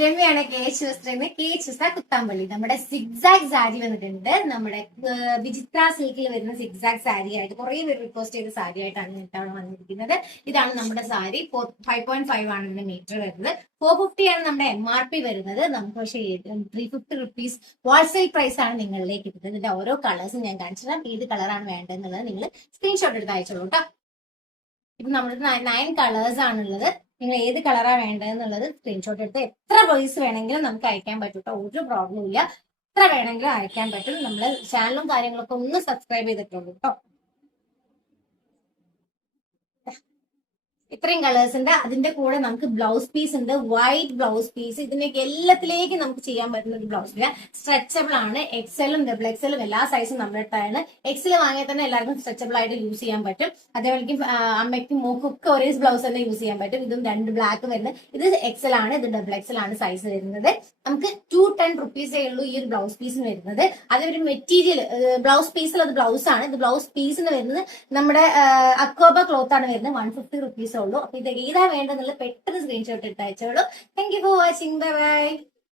രമ്യാണ് K H വസ്ത്ര കുത്താമ്പള്ളി. നമ്മുടെ zigzag sari വന്നിട്ടുണ്ട്. നമ്മുടെ വിചിത്ര സിൽക്കിൽ വരുന്ന സിഗ്സാഗ് സാരി ആയിട്ട് കുറെ പേര് റിക്വസ്റ്റ് ചെയ്ത സാരി ആയിട്ടാണ് ഇത്തവണ വന്നിരിക്കുന്നത്. ഇതാണ് നമ്മുടെ സാരി. 5.5 ആണ് ഇതിന്റെ മീറ്റർ വരുന്നത്. 450 ആണ് നമ്മുടെ MRP വരുന്നത്. നമുക്ക് പക്ഷേ 350 റുപ്പീസ് ഹോൾസെയിൽ പ്രൈസ് ആണ് നിങ്ങളിലേക്ക് കിട്ടുന്നത്. ഇതിന്റെ ഓരോ കളേഴ്സും ഞാൻ കാണിച്ചിടാം. ഏത് കളറാണ് വേണ്ടതെന്നുള്ളത് നിങ്ങൾ സ്ക്രീൻഷോട്ട് എടുത്ത് അയച്ചോളൂ കേട്ടോ. ഇപ്പൊ നമ്മുടെ 9 കളേഴ്സ് ആണുള്ളത്. നിങ്ങൾ ഏത് കളറാണ് വേണ്ടതെന്നുള്ളത് സ്ക്രീൻഷോട്ട് എടുത്ത് എത്ര വോയിസ് വേണമെങ്കിലും നമുക്ക് അയക്കാൻ പറ്റും കേട്ടോ. ഒരു പ്രോബ്ലം ഇല്ല. എത്ര വേണമെങ്കിലും അയക്കാൻ പറ്റും. നമ്മള് ചാനലും കാര്യങ്ങളൊക്കെ ഒന്ന് സബ്സ്ക്രൈബ് ചെയ്തിട്ടുള്ളൂ കേട്ടോ. ഇത്രയും കളേഴ്സ് ഉണ്ട്. അതിന്റെ കൂടെ നമുക്ക് ബ്ലൗസ് പീസ് ഉണ്ട്, വൈറ്റ് ബ്ലൗസ് പീസ്. ഇതിനൊക്കെ എല്ലാത്തിലേക്കും നമുക്ക് ചെയ്യാൻ പറ്റുന്ന ഒരു ബ്ലൗസ് പീസ്. സ്ട്രെച്ചബിൾ ആണ്. എക്സലും ഡബിൾ എക്സലും എല്ലാ സൈസും നമ്മുടെ അടുത്താണ്. എക്സൽ വാങ്ങിയാൽ തന്നെ എല്ലാവർക്കും സ്ട്രെച്ചബിൾ ആയിട്ട് യൂസ് ചെയ്യാൻ പറ്റും. അതേപോലെ അമ്മയ്ക്കും മോക്കൊക്കെ ഒരേ ബ്ലൗസ് തന്നെ യൂസ് ചെയ്യാൻ പറ്റും. ഇതും 2 ബ്ലാക്ക് വരുന്നത്. ഇത് എക്സൽ ആണ്, ഇത് ഡബിൾ എക്സൽ ആണ് സൈസ് വരുന്നത്. നമുക്ക് 210 റുപ്പീസേ ഉള്ളൂ ഈ ഒരു ബ്ലൗസ് പീസിന് വരുന്നത്. അതേപോലെ മെറ്റീരിയൽ ബ്ലൗസ് പീസിൽ അത് ബ്ലൗസ് ആണ്. ഇത് ബ്ലൗസ് പീസിന് വരുന്നത് നമ്മുടെ അക്കോബ ക്ലോത്ത് ആണ് വരുന്നത്. 150 റുപ്പീസ് ഉള്ളൂ. അപ്പൊ ഇത് ഏതാ വേണ്ടതെന്നുള്ള പെട്ടെന്ന് സ്ക്രീൻഷോട്ട് എടുത്ത് അയച്ചോളൂ. Thank you for watching. Bye by.